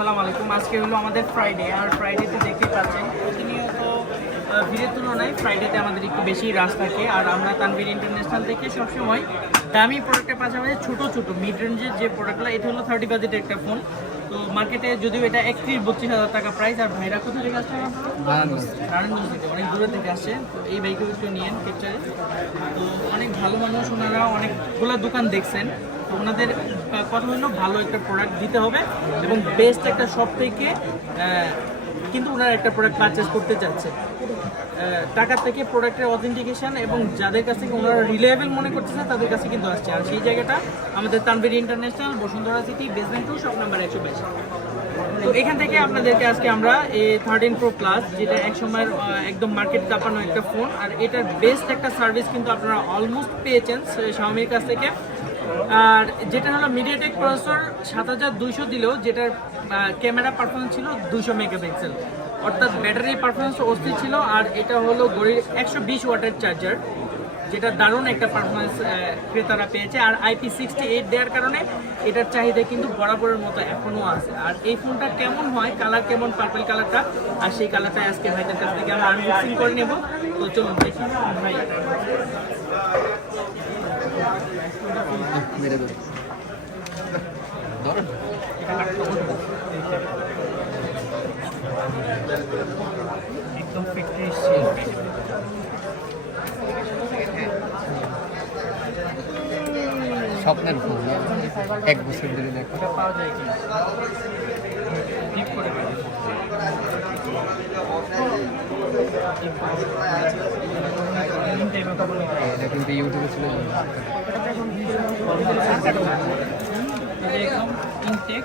আসসালামু আলাইকুম। আজকে হলো আমাদের ফ্রাইডে, আর ফ্রাইডেতে দেখতে পাচ্ছেন প্রতিনিয়ত ভিড়ের তুলনায় ফ্রাইডেতে আমাদের একটু বেশি রাশ থাকে। আর আমরা তানভীর ইন্টারন্যাশনাল থেকে সবসময় দামি প্রোডাক্টের পাশাপাশি ছোটো ছোটো মিড রেঞ্জের যে প্রোডাক্টগুলো, এটা হলো 30 বাজেটের একটা ফোন। তো মার্কেটে যদিও এটা 31-32 হাজার টাকা প্রাইস। আর ভাইরা কোথা থেকে আসছে? নারায়ণগঞ্জ থেকে, অনেক দূরে থেকে আসছে। তো এই বাইকেও একটু নিয়েন পিকচারে। তো অনেক ভালো মানুষ, ওনারা অনেকগুলো দোকান দেখছেন। তো ওনাদের কথা হলো ভালো একটা প্রোডাক্ট দিতে হবে এবং বেস্ট একটা শপ থেকে কিন্তু ওনারা একটা প্রোডাক্ট পারচেস করতে চাচ্ছে। টাকা থেকে প্রোডাক্টের অথেন্টিকেশন এবং যাদের কাছ থেকে ওনারা রিলায়েবল মনে করতেছে তাদের কাছে কিন্তু আসছে। আর সেই জায়গাটা আমাদের Tanvir international, Bashundhara city, basement 2, shop number 122। তো এখান থেকে আপনাদেরকে আজকে আমরা এই 13 Pro Plus, যেটা এক সময়ের একদম মার্কেট কাঁপানো একটা ফোন, আর এটার বেস্ট একটা সার্ভিস কিন্তু আপনারা অলমোস্ট পেয়েছেন শাওমির কাছ থেকে। আর যেটা হলো মিডিয়াটেক প্রসেসর 7200 দিলেও যেটার ক্যামেরা পারফরমেন্স ছিল 200 মেগাপিক্সেল, অর্থাৎ ব্যাটারি পারফরমেন্স অস্থির ছিল। আর এটা হলো ঘড়ির 120 ওয়াটের চার্জার, যেটা দারুণ একটা পারফরমেন্স ক্রেতারা পেয়েছে। আর IP68 দেওয়ার কারণে এটার চাহিদা কিন্তু বরাবরের মতো এখনও আছে। আর এই ফোনটা কেমন হয়, কালার কেমন, পার্পল কালারটা, আর সেই কালারটা আজকে ভাইদের কাছ থেকে আমরা আনবক্সিং করে নেব। তো চলুন দেখি ভাই। একদম ফ্যাক্টরি সেল স্বপ্নের ফোন, 1 বছর ধরে দেখা পাওয়া যায় কি ঠিক করে এটা কিন্তু ইউটিউবে ছিল। একদম ইনটেক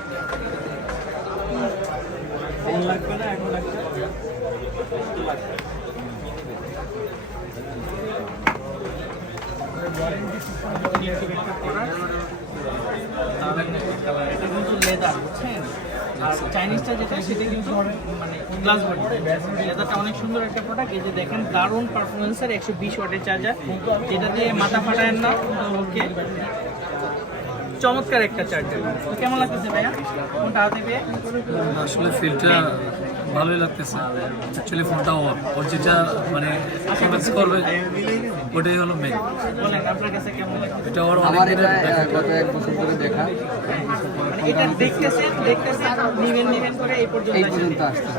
লাগবে না, এখন লাগবে এটা কিন্তু লেদার, বুঝছেন? আর চাইনিজটা যেটা সেটা কিন্তু মানে গ্লাস বডি। লেদারটা অনেক সুন্দর একটা প্রোডাক্ট। এই যে দেখেন, দারুণ পারফরমেন্সের 120 ওয়াটের চার্জার, যেটা দিয়ে মাথা ফাটায়েন না। ওকে, চমৎকার একটা চার্জার। তো কেমন লাগতেছে ভাইয়া ফোনটা হাতে পেয়ে? আসলে ফিলটা ভালোই লাগতেছে। অ্যাকচুয়ালি ফোনটা ওর যেটা মানে পারফরমেন্স করবে ওটাই হলো মেন। বলেন আপনার কাছে কেমন লাগে? এটা ওর আমার এটা গত 1 বছর ধরে দেখা, মানে এটা দেখতেছেন নিবেন করে এই পর্যন্ত আসছে।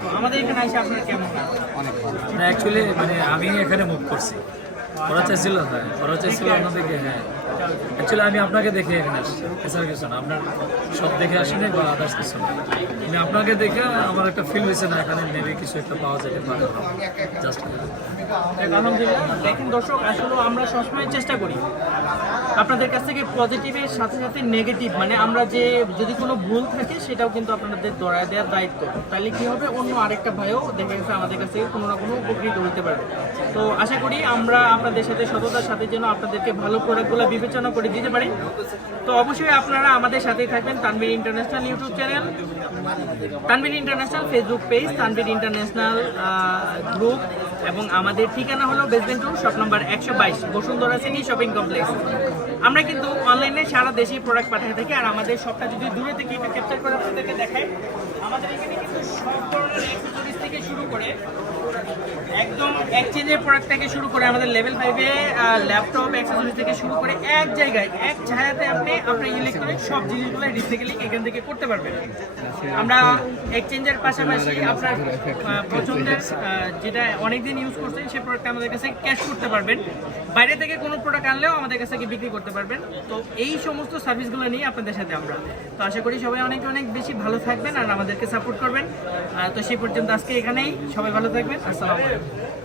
তো আমাদের এখানে এসে আপনার কেমন লাগে? অনেক ভালো। না, অ্যাকচুয়ালি মানে আমি এখানে মুভ করছি, ওরা চাইছিল অন্যদিকে। হ্যাঁ, অ্যাকচুয়ালি আমি আপনাকে দেখে এখানে আসছি, এছাড়া কিছু না। আপনার সব দেখে আসেনি বা আদার্স কিছু না, আমি আপনাকে দেখে আমার একটা ফিল হয়েছে না এখানে মেবি কিছু একটা পাওয়া যেতে পারে। জাস্ট আলহামদুলিল্লাহ। দেখেন দর্শক, আসলে আমরা সবসময় চেষ্টা করি আপনাদের কাছ থেকে পজিটিভের সাথে সাথে নেগেটিভ, মানে আমরা যে যদি কোনো ভুল থাকে সেটাও কিন্তু আপনাদের ধরায় দেওয়ার দায়িত্ব। তাহলে কী হবে, অন্য আরেকটা ভাইও দেখে গেছে আমাদের কাছ থেকে কোনো না কোনো উপকৃত হতে পারবে। তো আশা করি আমরা আপনাদের সাথে সততার সাথে যেন আপনাদেরকে ভালো প্রোডাক্টগুলো বিবেচনা করে দিতে পারি। তো অবশ্যই আপনারা আমাদের সাথেই থাকবেন। Tanvir international YouTube channel, Tanvir international Facebook page, Tanvir international group, এবং আমাদের ঠিকানা হলো basement 2, shop number 122, Bashundhara city shopping complex. আমরা কিন্তু অনলাইনে সারা দেশেই প্রোডাক্ট পাঠিয়ে থাকি। আর আমাদের শপটা যদি দূরে থেকে একটু ক্যাপচার করে আপনাদেরকে দেখাই, আমাদের এখানে কিন্তু সব ধরনের অ্যাক্সেসরিজ থেকে শুরু করে একদম এক্সচেঞ্জের প্রোডাক্ট থেকে শুরু করে আমাদের লেভেল 5-এ ল্যাপটপ অ্যাক্সেসরিজ থেকে শুরু করে এক জায়গায় এক ছায়াতে আপনি আপনার ইলেকট্রনিক সব জিনিসগুলো রিসাইকেলিং এখান থেকে করতে পারবেন। আমরা এক্সচেঞ্জের পাশাপাশি আপনার পছন্দের যেটা অনেকদিন ইউজ করছেন সেই প্রোডাক্ট আমাদের কাছে ক্যাশ করতে পারবেন। বাইরে থেকে কোনো প্রোডাক্ট আনলেও আমাদের কাছে বিক্রি করতে পারবেন। তো এই সমস্ত সার্ভিসগুলো নিয়ে আপনাদের সাথে আমরা, তো আশা করি সবাই অনেক বেশি ভালো থাকবেন আর আমাদেরকে সাপোর্ট করবেন। তো সেই পর্যন্ত আজকে এখানেই, সবাই ভালো থাকবেন। আসসালামু আলাইকুম।